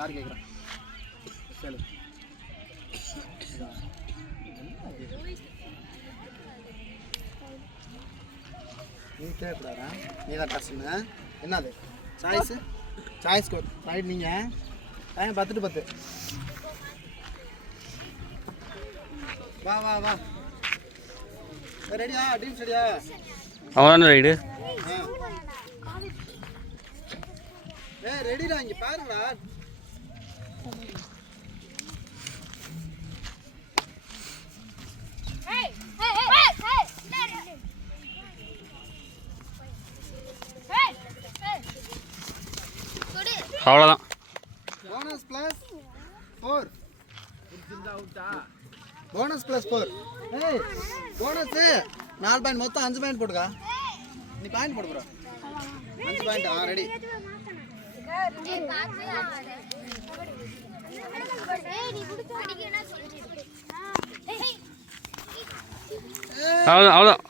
யார் கேட்குறான் சரி நீ கேட்கக்கூடாதா நீ தான் டஸ்ன்னு என்னது சாய்ஸ் கோட் ரைட் நீங்கள் டைம் 10 to 10 வா வா வா ரெடியா டீம் ரெடியா அவன் ரைடு ஏய் ரெடிடா இங்க பாருடா அவ்வளோதான் போனஸ் +4 போனஸ் +4 ஏய் போனஸ் 4 பாயிண்ட் மொத்தம் 5 பாயிண்ட் போடுங்க நீ பாயிண்ட் போடு bro 5 பாயிண்ட் ரெடி அவ்வளோதான்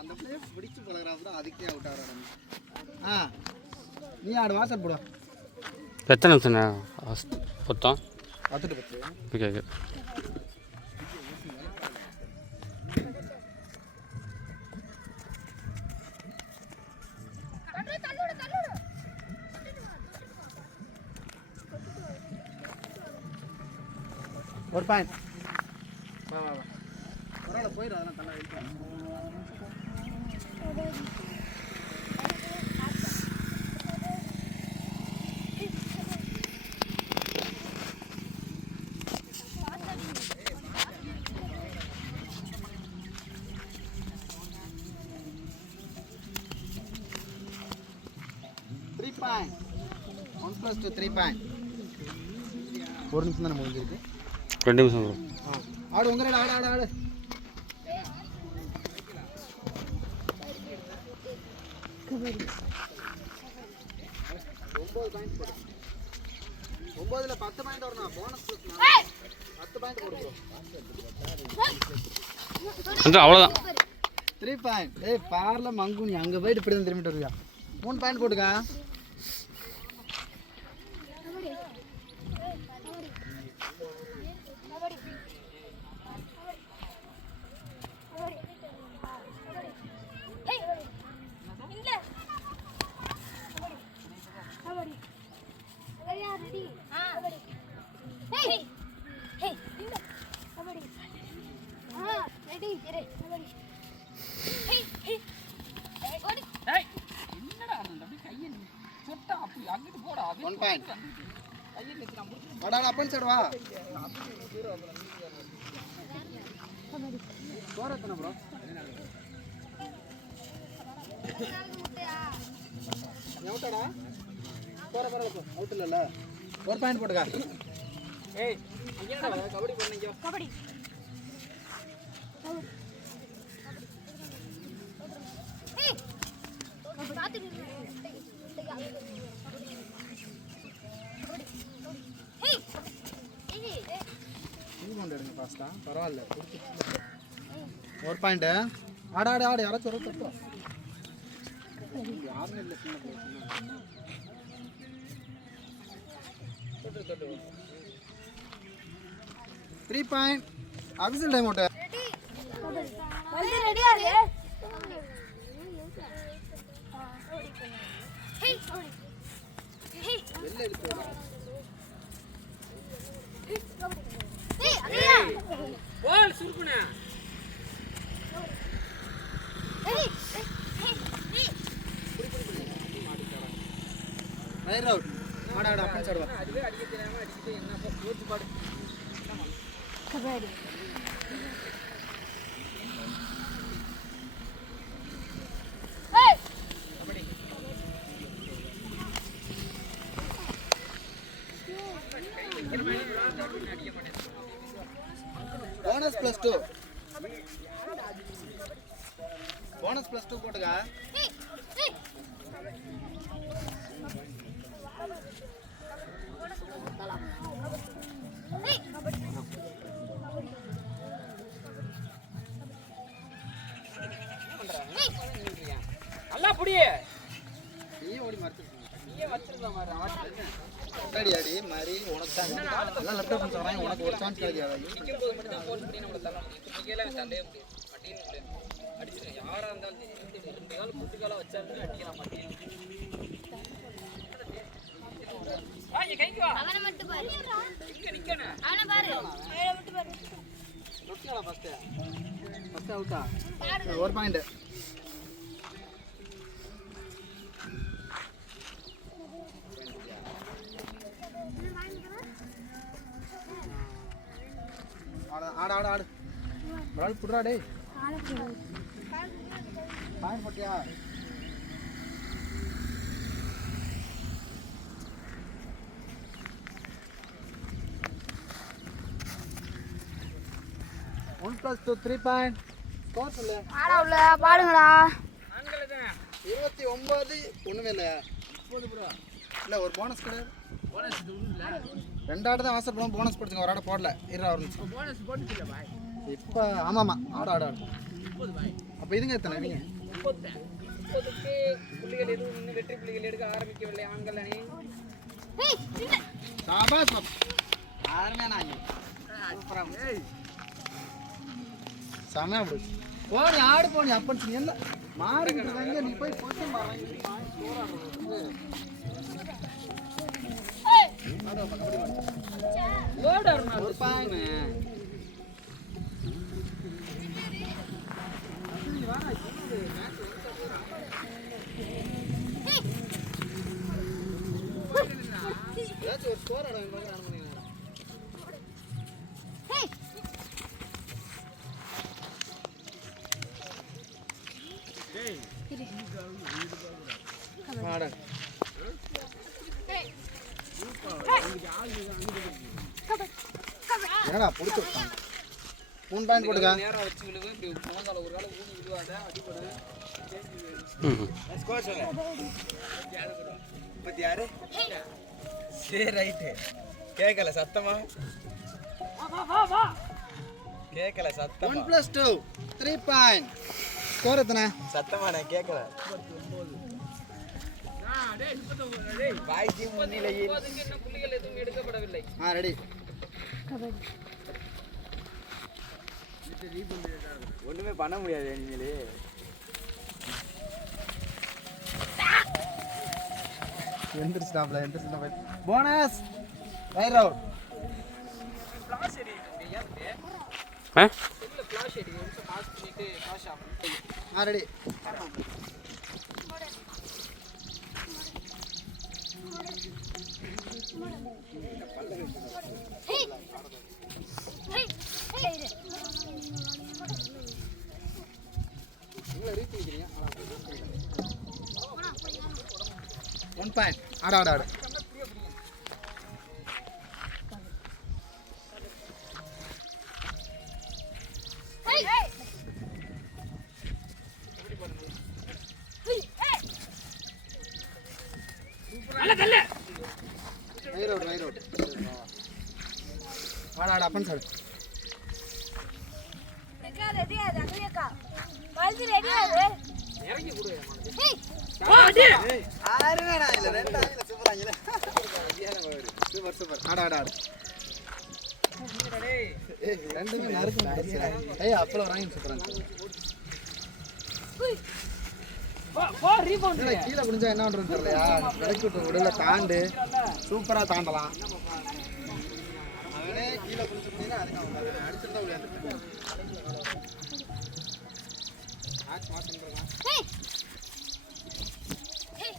அந்த பிளேயர் பிடிச்சு பழகுறா bro அதுக்கே அவுட் ஆறானே நீ ஆடு வாசல் போடு எத்தனை நிமிஷம்ண்ணா மொத்தம் 10 to 10 ஓகே ஓகே ஒரு பாயிண்ட் வா வா வா பரவாயில்ல போயிடு அதெல்லாம் தலை வைக்கலாம் 3 பாயிண்ட் 1 + 2 3 பாயிண்ட் ஒரு நிமிஷம் தானே முடிஞ்சிருக்கு 2 நிமிஷம் ஆடு உங்க ஆடு ஆடு ஆடு கபடி 9 பாயிண்ட் போடு 9ல 10 பாயிண்ட் வரணும் போனஸ் + 10 பாயிண்ட் போடு ப்ரோ அவ்வளோதான் 3 பாயிண்ட் ஏய் பார்ல மங்கு நீ அங்க போய் இப்படி தான் திரும்பிட்டு வருவியா 3 பாயிண்ட் போடுங்க One point. Padahal अपन चढ़वा. Score है तो ना bro. Out आड़ा. Score बराबर तो out ले ला. 4 point पड़ेगा. Hey, ये ना कबड्डी पढ़ने क्यों? कबड्डी. Hey, बात नहीं. பாஸ்டா பரவாயில்ல ஒரு பாயிண்ட் ஆட ஆட ஆட யாராச்சும் ஒரு தப்பு யாரும் இல்ல சின்ன போய் 3 பாயிண்ட் அபிசல் டைம் அவுட் ரெடி வந்து ரெடியா இரு ஹே ஹே வெல்ல எடுத்து Ball surpuna. Right out. Ada ada apa chadwa. Adile adike theriyama adike enna pa coach pad. Kabadi. Hey. Kabadi. Bonus +2. Bonus +2 போடுங்க. அல்ல புடி. நீ ஓடி மறந்துட்டீங்க. நீயே வச்சிருந்தா மாதிரி ஆட்டு. அடி அடி மாதிரி உனக்கு தான் எல்லாம் லெஃப்ட் ஆஃப் வராங்க உனக்கு ஒரு சான்ஸ் கிடைக்காது நிக்கும்போது மட்டும் தான் ஃபோர்ஸ் பண்ணி நம்மள தள்ள முடியும் இப்போ கீழ தள்ளவே முடியாது மட்டின்னு அடிச்சிருங்க யாரா இருந்தாலும் சரி ரெண்டு கால் குட்டிகால வச்சாலும் அடிக்கலாம் மட்டின்னு இங்க கைக்கு வா அவனை மட்டும் பாரு இங்க நிக்கணும் அவனை பாரு அவனை மட்டும் பாரு நொட்டியால ஃபர்ஸ்ட் அவுட்டா ஒரு பாயிண்ட் ஆடு ஆடு ஆடு பால் புடுறா டேய் பாயிண்ட் போட்டியா ஒன் ப்ளஸ் 2 3 பாயிண்ட் ஸ்கோர் சொல்லு ஆடா உள்ள பாடுங்கடா ஆண்களே தான் 29 ஒண்ணுமே இல்ல 30 ப்ரோ இல்ல ஒரு போனஸ் கிடையாது போனஸ் இல்ல ரெண்டு ஆடு தான் அவசரப்படும் போனஸ் போடுங்க ஒரு ஆட போடல இருடா ஒரு நிமிஷம் போனஸ் போட்டுல பாய் இப்போ ஆமாமா ஆடு ஆடு ஆடு 30 பாய் அப்போ இதுங்க எத்தனை நீங்க 30க்கு புள்ளிகள் எதுவும் இன்னும் வெற்றி புள்ளிகள் எடுக்க ஆரம்பிக்கவில்லை ஆண்கள் அணி ஏய் நின்னு சாபாஸ் யாருமே நாங்க செமையா போடு போடி ஆடு போனி அப்பன்னு சொல்லி என்ன மாறிக்கிட்டு நீ போய் கொஞ்சம் ஓடர் ஒரு பாயிண்ட் ஏதாச்சும் ஒரு ஸ்கோர் ஆட வேணும் நான் பண்ணிக்கிறேன் ஏய் ஆட என்னடா புடிச்சு விட்டாங்க 3 பாயிண்ட் போட்டுக்க நேரா வச்சு விழுவு இப்படி போந்தால ஒரு கால ஊனி விழுவாத அடிபடு ஸ்கோர் சொல்லு 36 சரி ரைட்டு கேட்கல சத்தமா கேட்கல சத்தமா 1 + 2 3 பாயிண்ட் ஸ்கோர் எத்தனை சத்தமா நான் கேட்கல பாய்ச்சி முன்னிலையில் இப்போதைக்கு இன்னும் புள்ளிகள் எதுவும் எடுக்கப்படவில்லை ரெடி ஒண்ணுமே பண்ண முடியாது நீங்களே எந்திரிச்சிட்டாப்ல போனஸ் ரைட் அவுட் ஃபிளாஷ் எடிட் ஏன் ஆ செல்ல ஃபிளாஷ் எடிட் ஒரு நிமிஷம் பாஸ் பண்ணிட்டு ஃபிளாஷ் ஆகும் ரெடி ஏய் ஏய் ஏய் நீங்க ரீச் பண்ணிக்கிறீங்க 1 பாயிண்ட் ஆடு ஆடு ஆடு ஏய் ஏய் ரைட் அவுட் ஆடு ஆடு அப்பன் சார் ரெடியா ரெடியா பால்தி ரெடியா இறங்கி கொடு ஏய் ஆறுவேடா இல்ல ரெண்டு ஆயில சூப்பர் ஆயில சூப்பர் ஆடு ஆடு ஆடு டேய் ஏய் ரெண்டுமே நறுக்கு ஏய் அப்பள வராங்க சூப்பரா போ ரீபவுண்ட் இல்ல கீழ குனிஞ்சா என்ன பண்றது தெரியலையா கரெக்ட் விட்டு உடல தாண்டு சூப்பரா தாண்டலாம் அவனே கீழ குனிஞ்சு போனா அதுக்கு அவன் அடிச்சிட்டா விளையாடுறான் மேட்ச் மாத்தின்றான் ஏய் ஏய்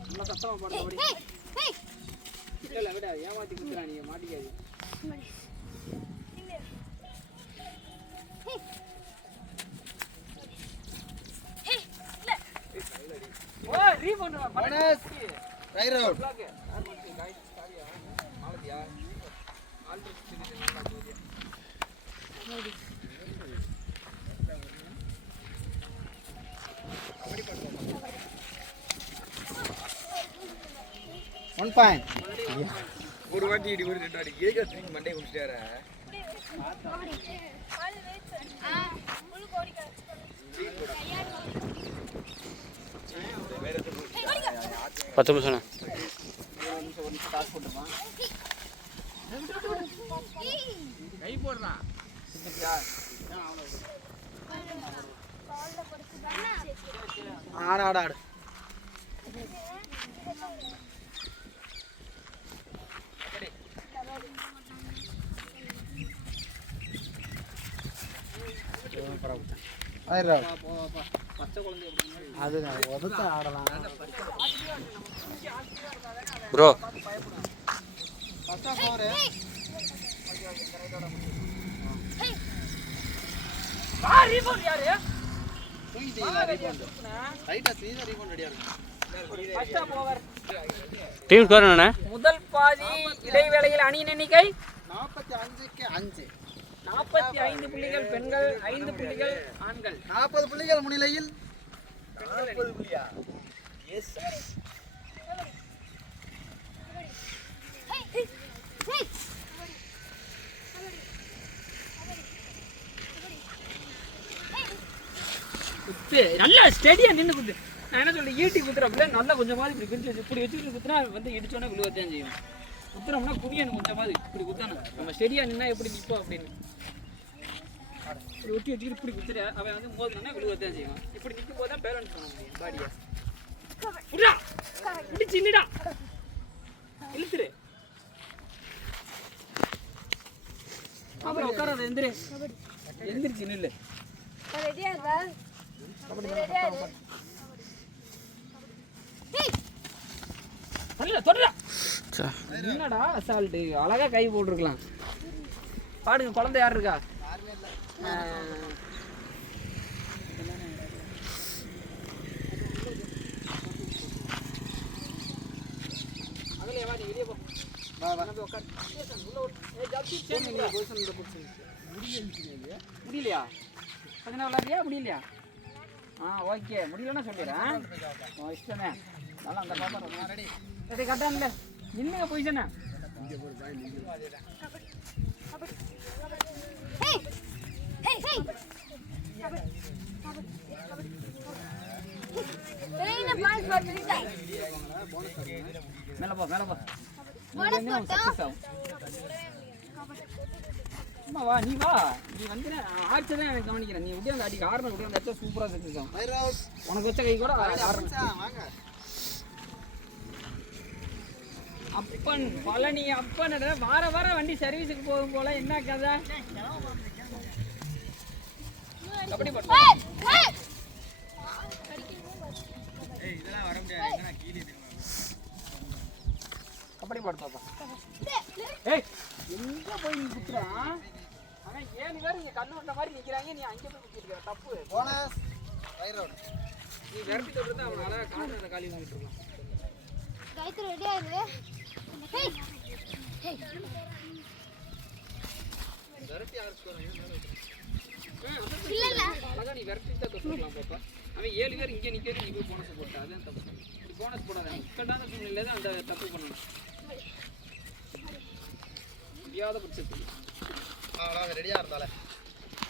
நல்லா சத்தமா போடு அப்படி ஏய் ஏய் இல்ல விட ஏமாத்தி குத்துறா நீ மாட்டிக்காது ஓ ரீபவுண்ட் வா bonus right out block guys சாரியா மாலதியா ஆல்ரெடி சின்ன நல்லா போகுது ஒன் பாயிண்ட் ஒரு வாட்டி இடி ஒரு ரெண்டு வாட்டி ஏக திரும்பி மண்டே குடிச்சிட்டாரா ஆ முழு கோடி 10 நிமிஷம்ண்ணே. ஒரு நிமிஷம் காசு போட்டுருப்பான். கை போடுறான். ஆடு ஆடு ஆடு. பச்சை குழந்தை அது உதத்த ஆடலாம். ப்ரோ ஃபர்ஸ்டா சோறு. ரீபவுண்ட் யாரு? தூக்கிட்டீங்களா ரீபவுண்ட்? ரைட்டா சீதா ரீபவுண்ட் ரெடியா இருக்கு. First of over. Team score என்னண்ணே? முதல் பாதி இடைவேளையில் அணியின் எண்ணிக்கை 45க்கு 5. 45 புள்ளிகள் பெண்கள், 5 புள்ளிகள் ஆண்கள். 40 புள்ளிகள் முன்னிலையில் 40 புள்ளியா? எஸ். குத்து நல்லா ஸ்டெடியா நின்று குத்து. நான் என்ன சொல்றேன், ஈட்டி குத்துறப்பல நல்லா கொஞ்சமாவது இப்படி பிரிச்சு வச்சு இப்படி வச்சுட்டு குத்துனா வந்து இடிச்சோன்னே விழுவத்தான் செய்யும். குத்துறோம்னா குடியணும் கொஞ்சமாவது இப்படி குத்தணும். நம்ம ஸ்டெடியா நின்னா எப்படி நிற்போம் அப்படின்னு இப்படி ஒட்டி வச்சுக்கிட்டு இப்படி குத்துற அவன் வந்து மோதினா விழுவத்தான் செய்யும். இப்படி நிற்கும் போது தான் பேலன்ஸ் பண்ண முடியும் பாடியை. புடா பிடிச்சி இல்லடா இழுத்துரு. அப்புறம் உட்காராத, எந்திரி எந்திரிச்சு நில்லு. ரெடியா இருக்கா? ரெடியா இரு. தொடரா என்னடா அசால்ட்டு, அழகா கை போட்டுருக்கலாம். பாடுங்க, குழந்தை யார் இருக்கா? அதுல வா, நீ வெளியே போ. வா வா. போய் உட்காரு. முடியலையா? கொஞ்ச நேரம் விளையாடுறியா? முடியலையா? ஓகே, முடியலன்னா சொல்லிடுறேன். இஷ்டமே. நல்லா அந்த பாப்பா ரொம்ப ரெடி. ரெடி கட்டான்ல நின்னுங்க பொசிஷனா. மேல போ, மேல போ. அம்மா வா, நீ வா. நீ வந்து ஆட்சதான் எனக்கு கவனிக்கிறேன். நீ விட்டு அந்த அடிக்க ஆரம்பம் விட்டு அந்த அடிச்சா சூப்பரா செஞ்சுருக்கான். உனக்கு வச்ச கை கூட வாங்க. அப்பன் பழனி அப்பன் வார வாரம் வண்டி சர்வீஸுக்கு போகும் போல. என்ன கதை? கபடி போட்டு இதெல்லாம் வர முடியாது. கீழே கபடி போட்டு பாப்பா. ஏய், எங்க போய் நீ குத்துறான்? அவன் 7 பேர் இங்க கண்ணு விட்ட மாதிரி நிக்கிறாங்க, நீ அங்கே போய் குத்திருக்க. தப்பு. Bonus right road. நீ விரட்டி தொட்டு அவன் அழகா காட்டுறத காலி பண்ணிட்டு இருக்கான். கைத்து ரெடியா இரு. ஹேய் ஹேய் விரட்டி யார் ஸ்கோர்? இல்ல இல்ல, அழகா நீ விரட்டி தான் தொட்டுக்கலாம் பாப்பா. அவன் 7 பேர் இங்க நிக்கிறது, நீ போய் போனஸ் போட்ட. அதான் தப்பு. நீ போனஸ் போடாத. இக்கட்டான சூழ்நிலையில தான் அந்த தப்பு பண்ணணும். முடியாத பட்சத்துக்கு அவ்வளோ ரெடியா இருந்தால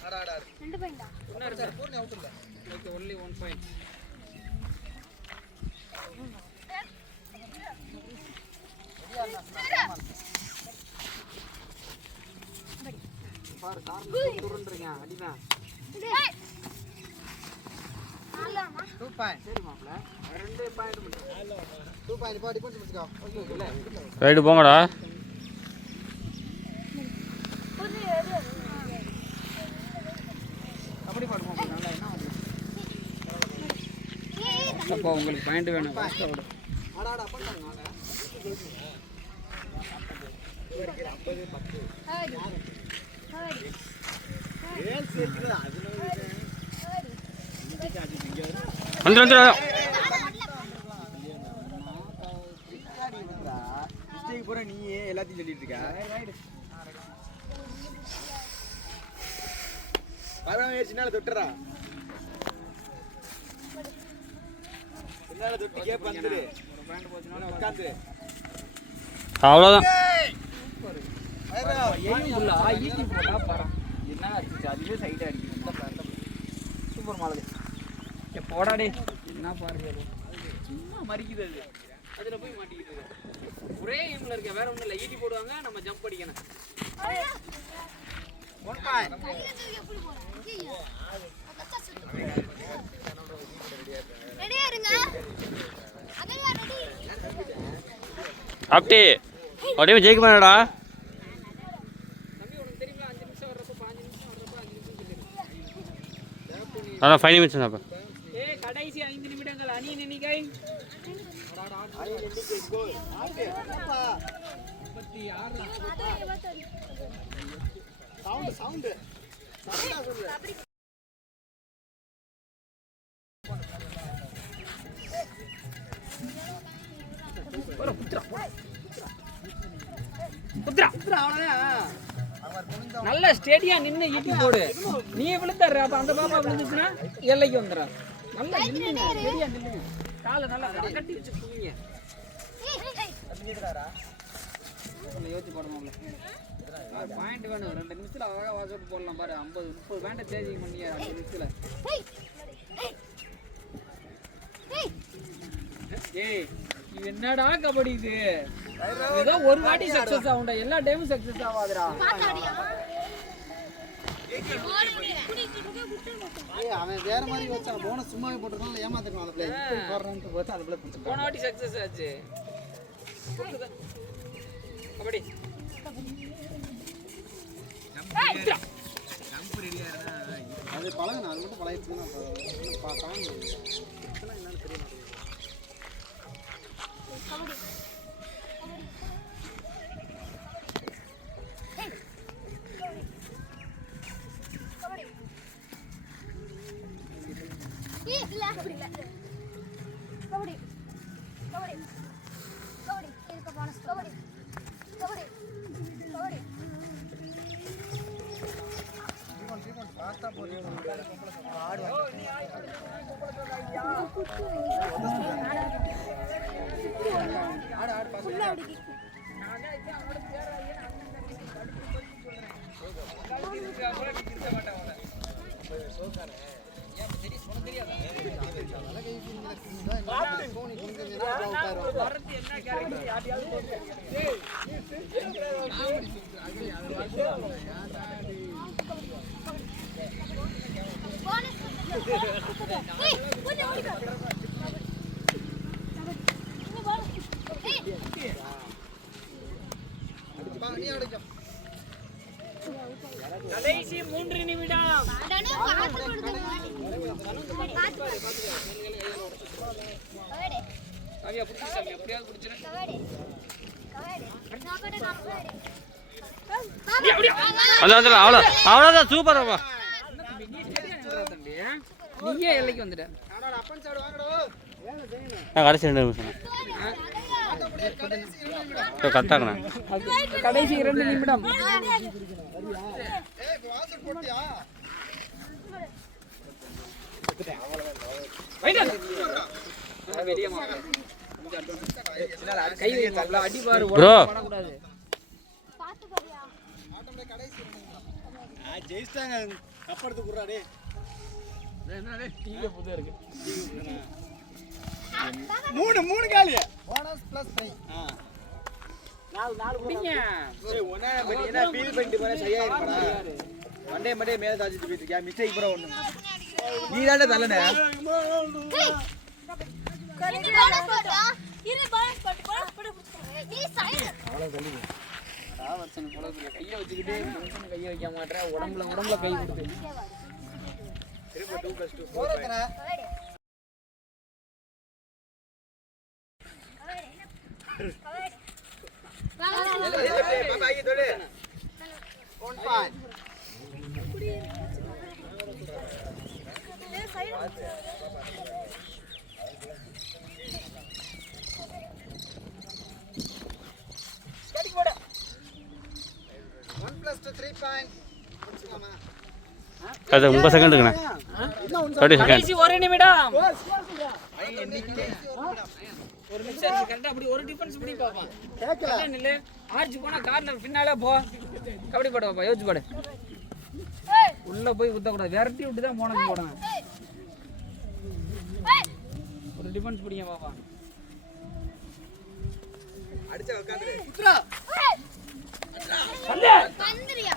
ஆடா ஆடா. 2 பாயிண்டா? ஒண்ணா இருக்கு. போன் அவுட் இல்ல. Okay, only 1 point. பாரு கார்ல துருன்றீங்க அடிதான். டேய் ஆலாமா 2 பாயிண்ட். சரி மாப்ள, 2 பாயிண்ட் மட்டும். 2 பாயிண்ட் பா டிபெண்ட் பண்ணிக்கோ. ஓகே இல்ல. ரைட்டு போங்கடா. புடி ரெடியா இரு. கபடி பாடு மாப்ள, நல்லா என்ன ஆகுது? ஏய் அப்பா உங்களுக்கு பாயிண்ட் வேணும் ஃபர்ஸ்ட் ஓட. ஆடா ஆடா பண்ணாங்க. ஹரி ஹரி ஏன் செட்ல அதுல வந்து மிஸ்டேக் போற நீ எல்லாத்தையும் சொல்லிட்டு இருக்க. சின்னால தொட்டுறா. சின்னால தொட்டு கேப் வந்துரு. ஒரு பாயிண்ட் போச்சுனா உட்கார்ந்து. அவ்வளோதான். ஏய் புள்ள ஈட்டி போட்டா பாரு. என்ன ஆச்சு? அதுவே சைடு அடிக்குது. இந்த பாரு. சூப்பர் மாலது. போடா டேய். என்ன பாரு. சும்மா மரிக்குது அது. அதில் போய் மாட்டிக்கிட்டு இருக்கேன். ஒரே எய்மில் இருக்கேன், வேற ஒன்றும் இல்லை. ஈட்டி போடுவாங்க, நம்ம ஜம்ப் அடிக்கணும். 1 பாயிண்ட். ரெடியா இருங்க. அகையா ரெடி. அப்படி அப்படியே ஜெயிக்க மாட்டா. தம்பி உனக்கு தெரியுமா 5 நிமிஷம் வர்றப்போ 5 நிமிஷம் வர்றப்போ 5 நிமிஷம் சொல்லிடு. அதான் 5 நிமிஷம் அப்போ. கடைசி 5 நிமிடங்கள் அணியின் எண்ணிக்கை 36. சவுண்ட் சவுண்டா சொல்லு. நல்ல ஸ்டேடியா நின்று ஈட்டி போடு. நீ விழுந்துடுற, அப்ப அந்த பாப்பா விழுந்துச்சுன்னா எல்லைக்கு வந்துடும். நல்லா நில்லுங்க, ஸ்டேடியா நில்லுங்க. காலை நல்லா கட்டி வச்சு குவிங்க. யோசிச்சு போடணும்ல. பாயிண்ட் வேணும். 2 நிமிஷத்துல அழகா வாஷ் அவுட் போடலாம் பாரு. 50-30 பேண்ட சேஞ்சிங் பண்ணி 5 நிமிஷத்துல. ஏய் இது என்னடா கபடி இது? ஏதோ ஒரு வாட்டி சக்சஸ் ஆகும்டா, எல்லா டைமும் சக்சஸ் ஆகாதுடா. அவன் வேற மாதிரி வச்சான். போனஸ் சும்மாவே போட்டுருக்கான். ஏமாத்துறான் அந்த பிளே. போடுறான்ட்டு போட்டு அந்த பிளே பிடிச்சான். போன வாட்டி சக்சஸ் ஆச்சு. கபடி அது பழகணும். அது மட்டும் பழகிடுச்சுன்னா பார்க்கலாம். என்னன்னு தெரியும். இல்ல அப்படி இல்ல. கபடி கபடி கபடி இருக்க போனஸ். கபடி கபடி கபடி பாஸ்தா போடு. கடைசி 3 நிமிடம். காவியா பிடிச்சிருக்காங்க, எப்படியாவது பிடிச்சிரு. அவ்வளோதான் சூப்பர் அப்பா. நீயே எல்லைக்கு வந்துட்ட. கடைசி 2 நிமிஷம் கரெக்டாங்கண்ணா. கடைசி 2 நிமிடம். கை வைக்கல, அடி பாரு. ப்ரோ ஜெயிச்சிட்டாங்க. கப்படுத்து குறாடே. டிவில புது இருக்கு. 3 காலி. Bonus plus 5. 4 குடிங்க. ஏய் ஒண்ணே பட் என்ன ஃபீல் பண்ணிட்டு போற சரியா இருப்படா. மண்டே மேல தாச்சிட்டு போயிட்டு இருக்கியா? மிஸ்டேக் ப்ரோ ஒண்ணு. நீ தானே தள்ளனே. போனஸ் போடா. இரு போனஸ் போடு. நீ சைடு. அவ்வளவு தள்ளி. ராவர்சன் போல கையை வச்சுக்கிட்டு மனுஷன் கையை வைக்க மாட்டற. உடம்புல கை கொடுத்து. திரும்ப 2+2 போறதுடா. பாபா ஐயே தோலே. 1 பாயிண்ட். கடிக்கு போடு. 1 + 2 3 பாயிண்ட். முடிச்சுக்கலாமா? அது 9 செகண்டுங்கண்ணா. 30 செகண்ட். கடைசி 1 நிமிடம். ஒரு நிமிஷம் கரெக்டா அப்படி ஒரு டிஃபரன்ஸ் பண்ணி பாப்போம். கேக்கல நில்ல. ஆர்ஜி போனா கார்னர் பின்னால போ. கபடி போடு பாப்பா, யோசி போடு. உள்ள போய் குத்த கூடாது. விரட்டி விட்டு தான் போனது போடணும். ஒரு டிஃபரன்ஸ் பிடிங்க பாப்பா. அடிச்சா உட்காந்துரு. குத்துறா. வந்துறியா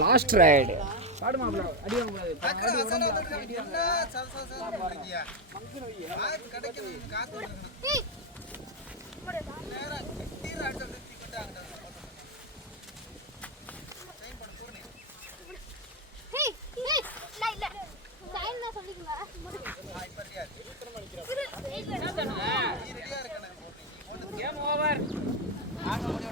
லாஸ்ட் ரைடு பாடு மாப்ள அடி வாங்க கூடாது டக்குனு அசல் வந்துட்டு என்ன சல் சல் சல் பண்றீங்க? காத்து கிடைக்குது, காத்து வருதுண்ணா. ஏய் நேரா கிட்டீர அடிச்சு தூக்கி விட்டாங்க. சைன் பண்ணு பூர்ணி. ஏய் ஏய் இல்ல சைன் நான் சொல்லிக்கங்க இப்ப ரெடியா இருக்கு. என்ன தானே நீ ரெடியா இருக்கணும் பூர்ணி. கேம் ஓவர் ஆக முடியாது.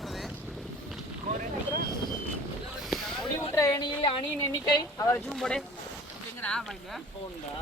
முடிவுற்ற அணியில் அணியின் எண்ணிக்கை அவரை ஜூம் போடு எங்கடா போண்டா